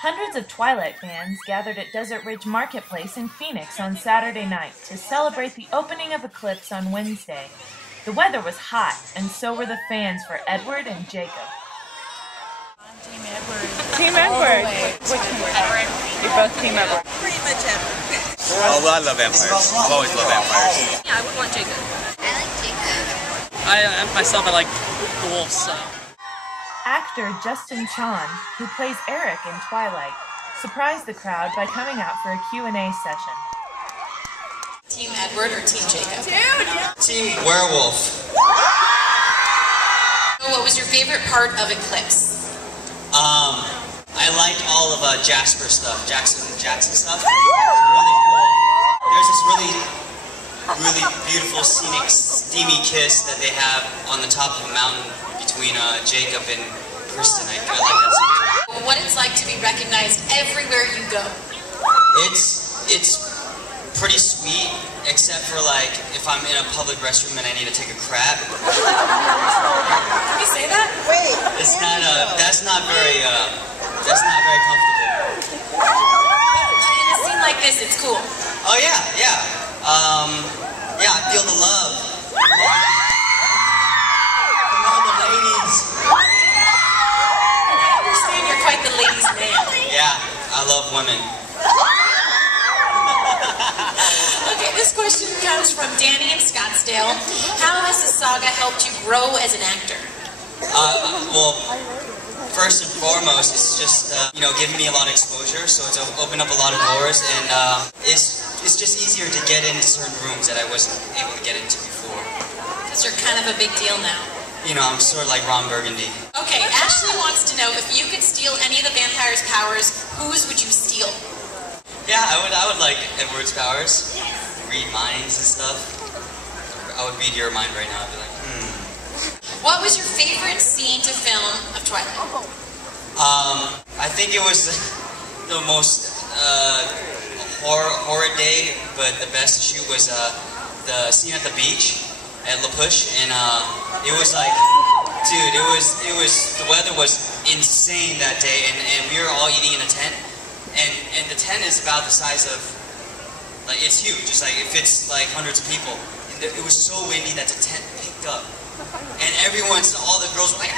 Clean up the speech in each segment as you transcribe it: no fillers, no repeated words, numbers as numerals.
Hundreds of Twilight fans gathered at Desert Ridge Marketplace in Phoenix on Saturday night to celebrate the opening of Eclipse on Wednesday. The weather was hot, and so were the fans for Edward and Jacob. Team Edward. Team Edward. Which team? Edward. You're both Team Edward. Pretty much Edward. Oh, well, I love vampires. I've always loved vampires. Yeah, I would want Jacob. I like Jacob. I like the wolves, so. Actor Justin Chon, who plays Eric in Twilight, surprised the crowd by coming out for a Q&A session. Team Edward or Team Jacob? Team Werewolf. What was your favorite part of Eclipse? I liked all of Jasper's stuff, Jackson stuff. It's really cool. There's this really beautiful scenic steamy kiss that they have on the top of a mountain between Jacob and Kristen. I like that scene. What it's like to be recognized everywhere you go? It's pretty sweet, except for like if I'm in a public restroom and I need to take a crap. Can you say that? Wait. It's not that's not very comfortable. In a scene like this, it's cool. Oh yeah. Yeah, I feel the love from all the ladies. I understand you're quite the ladies' man. Yeah, I love women. Okay, this question comes from Danny in Scottsdale. How has the saga helped you grow as an actor? Well, first and foremost, it's just giving me a lot of exposure, so it's opened up a lot of doors, and it's just easier to get into certain rooms that I wasn't able to get into before. Because you're kind of a big deal now. You know, I'm sort of like Ron Burgundy. Okay, Ashley wants to know if you could steal any of the vampire's powers, whose would you steal? Yeah, I would like Edward's powers. Read minds and stuff. I would read your mind right now. I'd be like, What was your favorite scene to film of Twilight? I think it was the most horror day, but the best shoot was the scene at the beach at La Push, and it was like, dude, it was the weather was insane that day, and we were all eating in a tent, and the tent is about the size of, like, it's huge, it's like, it fits like hundreds of people, and it was so windy that the tent picked up, and all the girls were like,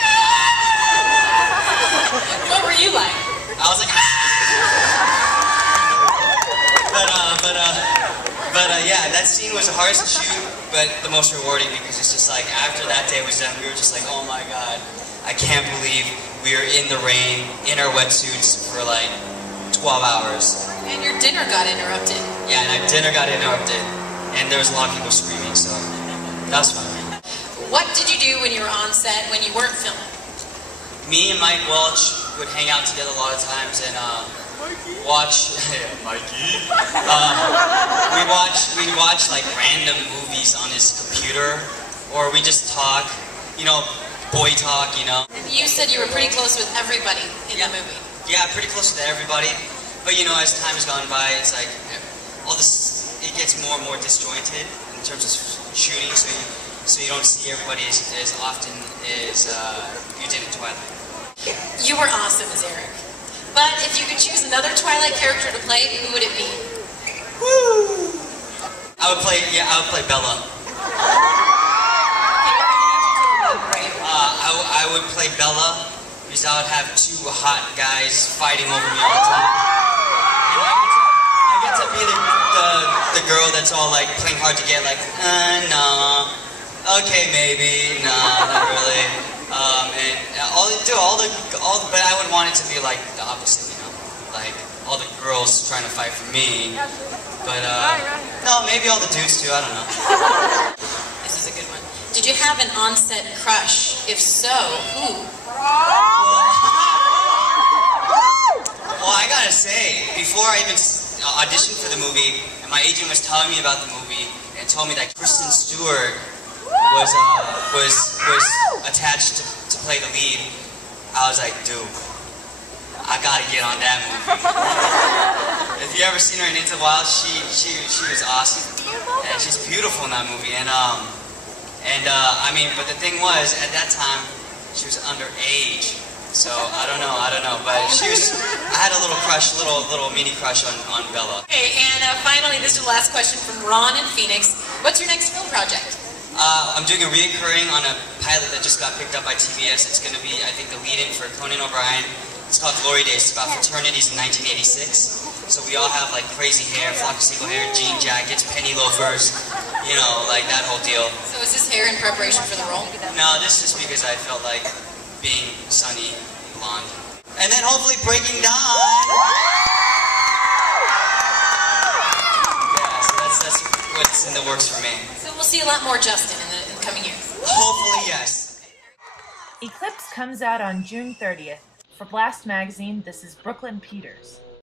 What were you like? I was like, but yeah, that scene was the hardest to shoot, but the most rewarding, because it's just like, after that day was done, we were just like, oh my god, I can't believe we were in the rain, in our wetsuits for like 12 hours. And your dinner got interrupted. Yeah, and our dinner got interrupted, and there was a lot of people screaming, so that was fun. What did you do when you were on set when you weren't filming? Me and Mike Welch would hang out together a lot of times and watch Mikey. We'd watch like random movies on his computer, or we just talk, boy talk, And you said you were pretty close with everybody in the movie. Yeah, pretty close to everybody. But as time has gone by, it's like all this, it gets more and more disjointed in terms of shooting, so you don't see everybody as often as you did in Twilight. You were awesome as Eric. But if you could choose another Twilight character to play, who would it be? Woo! I would play Bella. I would play Bella, because I would have two hot guys fighting over me all the time. I get to be the girl that's all like playing hard to get, like, no. Okay, maybe. No, not really. But I would want it to be like the opposite, like all the girls trying to fight for me. But no, maybe all the dudes too. I don't know. This is a good one. Did you have an on-set crush? If so, who? Well, I gotta say, before I even auditioned for the movie, and my agent was telling me about the movie and told me that Kristen Stewart was attached to play the lead, I was like, dude, I gotta get on that movie. If you ever seen her in Into the Wild, she was awesome, and she's beautiful in that movie. And I mean, but the thing was, at that time, she was underage, So I don't know. But I had a little crush, little mini crush on Bella. Okay, and finally, this is the last question from Ron in Phoenix. What's your next film project? I'm doing a reoccurring on a pilot that just got picked up by TBS. It's going to be, I think, the lead-in for Conan O'Brien. It's called Glory Days. It's about fraternities in 1986. So we all have like crazy hair, flock of seagull hair, jean jackets, penny loafers, you know, like that whole deal. So is this hair in preparation for the role? No, this is because I felt like being sunny, blonde. And then hopefully Breaking Dawn! Yeah, so that's what's in the works for me. So we'll see a lot more Justin in the coming years. Hopefully, yes. Eclipse comes out on June 30th. For Blast Magazine, this is Brooklyn Peters.